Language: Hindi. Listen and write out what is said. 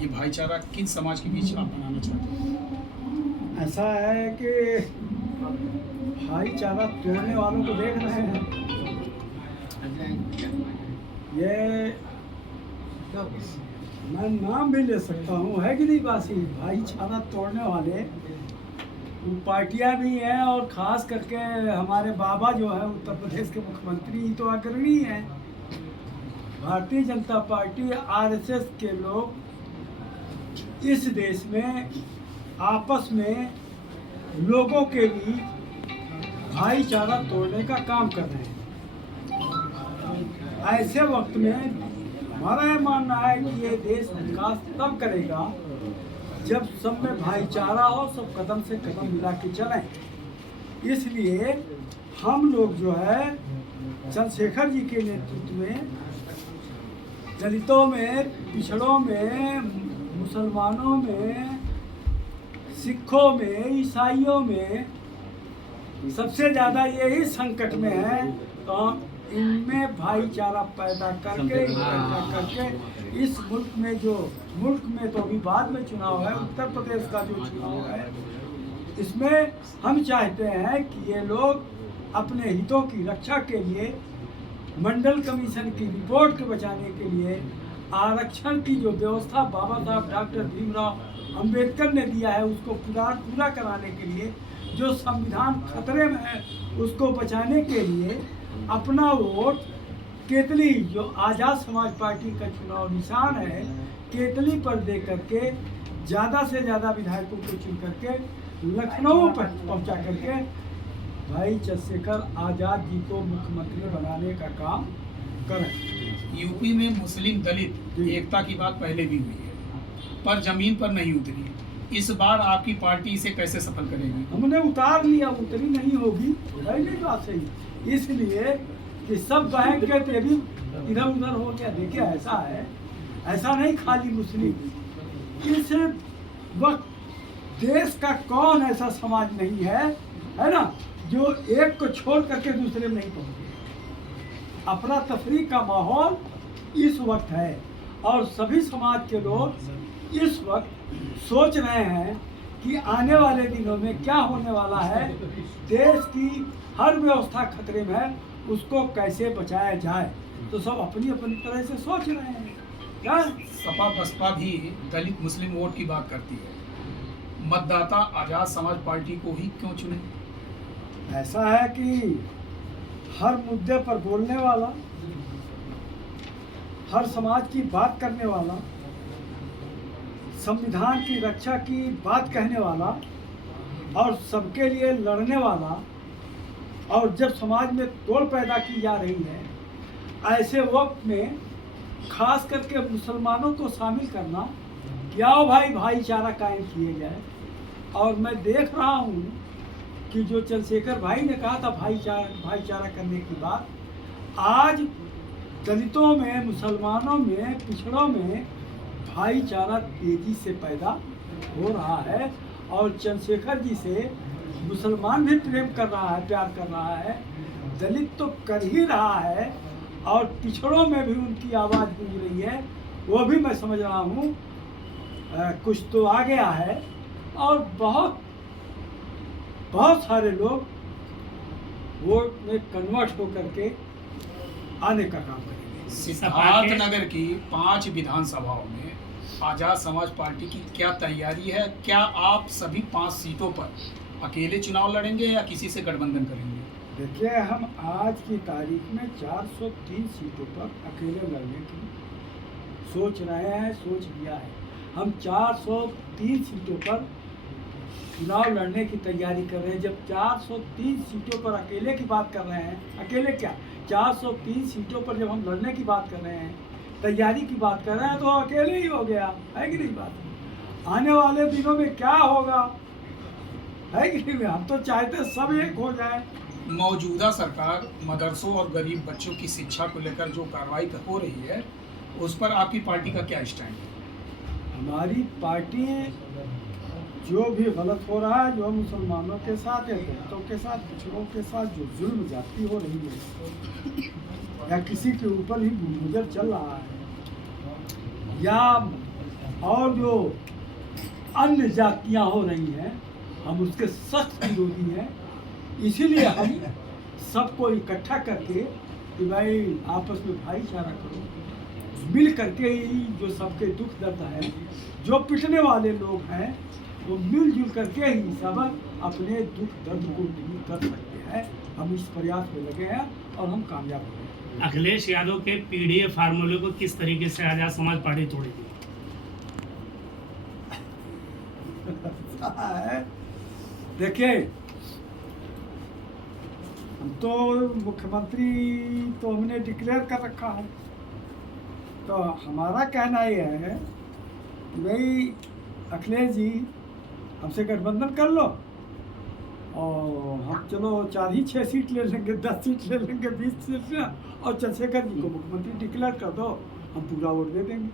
ये भाईचारा किन समाज के बीच आप बनाना चाहते हैं? ऐसा है कि भाईचारा तोड़ने वालों को देख रहे हैं। ये मैं नाम भी ले सकता हूँ, है कि नहीं बासी? भाईचारा तोड़ने वाले पार्टियां भी हैं, और ख़ास करके हमारे बाबा जो है उत्तर प्रदेश के मुख्यमंत्री तो अग्रणी हैं। भारतीय जनता पार्टी आरएसएस के लोग इस देश में आपस में लोगों के बीच भाईचारा तोड़ने का काम कर रहे हैं। ऐसे वक्त में हमारा यह मानना है कि ये देश विकास तब करेगा जब सब में भाईचारा हो, सब कदम से कदम मिला के चलें। इसलिए हम लोग जो है चंद्रशेखर जी के नेतृत्व में दलितों में, पिछड़ों में, मुसलमानों में, सिखों में, ईसाइयों में सबसे ज़्यादा यही संकट में है। तो इनमें भाईचारा पैदा करके इस मुल्क में तो अभी बाद में चुनाव है, उत्तर प्रदेश का जो चुनाव है, इसमें हम चाहते हैं कि ये लोग अपने हितों की रक्षा के लिए मंडल कमीशन की रिपोर्ट को बचाने के लिए आरक्षण की जो व्यवस्था बाबा साहब डॉक्टर भीमराव अंबेडकर ने दिया है उसको पूरा कराने के लिए, जो संविधान खतरे में है उसको बचाने के लिए अपना वोट केतली, जो आज़ाद समाज पार्टी का चुनाव निशान है, केतली पर दे करके ज़्यादा से ज़्यादा विधायकों को चुन करके लखनऊ पर पहुंचा करके भाई चंद्रशेखर आज़ाद जी को मुख्यमंत्री बनाने का काम करें। यूपी में मुस्लिम दलित एकता की बात पहले भी हुई है, पर जमीन पर नहीं उतरी। इस बार आपकी पार्टी इसे कैसे सफल करेगी? हमने उतार लिया, उतरी नहीं होगी, पहली बात सही। इसलिए कि सब बहन के थे भी इधर उधर हो गया। देखिए ऐसा है, ऐसा नहीं खाली मुस्लिम, इस वक्त देश का कौन ऐसा समाज नहीं है ना, जो एक को छोड़ करके दूसरे में नहीं पहुंचे। अफरा तफरी का माहौल इस वक्त है, और सभी समाज के लोग इस वक्त सोच रहे हैं कि आने वाले दिनों में क्या होने वाला है, देश की हर व्यवस्था खतरे में है, उसको कैसे बचाया जाए। तो सब अपनी अपनी तरह से सोच रहे हैं। क्या सपा बसपा भी दलित मुस्लिम वोट की बात करती है, मतदाता आज़ाद समाज पार्टी को ही क्यों चुने? ऐसा है कि हर मुद्दे पर बोलने वाला, हर समाज की बात करने वाला, संविधान की रक्षा की बात कहने वाला और सबके लिए लड़ने वाला, और जब समाज में तोड़ पैदा की जा रही है ऐसे वक्त में खास करके मुसलमानों को शामिल करना, क्या भाई भाईचारा कायम किए जाए। और मैं देख रहा हूँ कि जो चंद्रशेखर भाई ने कहा था भाईचारा करने की बात, आज दलितों में, मुसलमानों में, पिछड़ों में भाईचारा तेजी से पैदा हो रहा है। और चंद्रशेखर जी से मुसलमान भी प्रेम कर रहा है, प्यार कर रहा है, दलित तो कर ही रहा है, और पिछड़ों में भी उनकी आवाज़ गूंज रही है। वो भी मैं समझ रहा हूँ कुछ तो आ गया है, और बहुत सारे लोग वोट में कन्वर्ट होकर के आने का काम करेंगे। सिद्धार्थनगर की 5 विधानसभाओं में आज़ाद समाज पार्टी की क्या तैयारी है? क्या आप सभी 5 सीटों पर अकेले चुनाव लड़ेंगे या किसी से गठबंधन करेंगे? देखिए, हम आज की तारीख में 403 सीटों पर अकेले लड़ने की सोच रहे हैं, सोच लिया है। हम 403 सीटों पर चुनाव लड़ने की तैयारी कर रहे हैं। जब 403 सीटों पर अकेले की बात कर रहे हैं, अकेले क्या, 403 सीटों पर जब हम लड़ने की बात कर रहे हैं, तैयारी की बात कर रहे हैं, तो अकेले ही हो गया, है कि नहीं बात? आने वाले दिनों में क्या होगा, है कि नहीं? हम तो चाहते सब एक हो जाए। मौजूदा सरकार मदरसों और गरीब बच्चों की शिक्षा को लेकर जो कार्रवाई हो रही है, उस पर आपकी पार्टी का क्या स्टैंड है? हमारी पार्टी जो भी गलत हो रहा है, जो मुसलमानों के साथ है, दलितों के साथ, पिछड़ों के साथ जो जुल्म जाती हो रही है, या किसी के ऊपर ही गुजर चल रहा है, या और जो अन्य जातियां हो रही हैं, हम उसके सख्त विरोधी हैं। इसीलिए हम सबको इकट्ठा करके कि भाई आपस में भाईचारा करो, मिल करके ही जो सबके दुख दर्द है, जो पिटने वाले लोग हैं, वो मिलजुल करके ही सब अपने दुख दर्द को दूर कर सकते हैं। हम इस प्रयास में लगे हैं और हम कामयाब हो गए। अखिलेश यादव के पीडीए फार्मूले को किस तरीके से आजाद समाज पार्टी तोड़ेगी? देखिए, हम तो मुख्यमंत्री तो हमने डिक्लेयर कर रखा है, तो हमारा कहना यह है कि भाई अखिलेश जी हमसे गठबंधन कर लो और हम चलो 4 ही 6 सीट ले लेंगे, 10 सीट ले लेंगे, 20 सीट ले, और चंद्रशेखर जी को मुख्यमंत्री डिक्लेयर कर दो, हम पूरा वोट दे देंगे।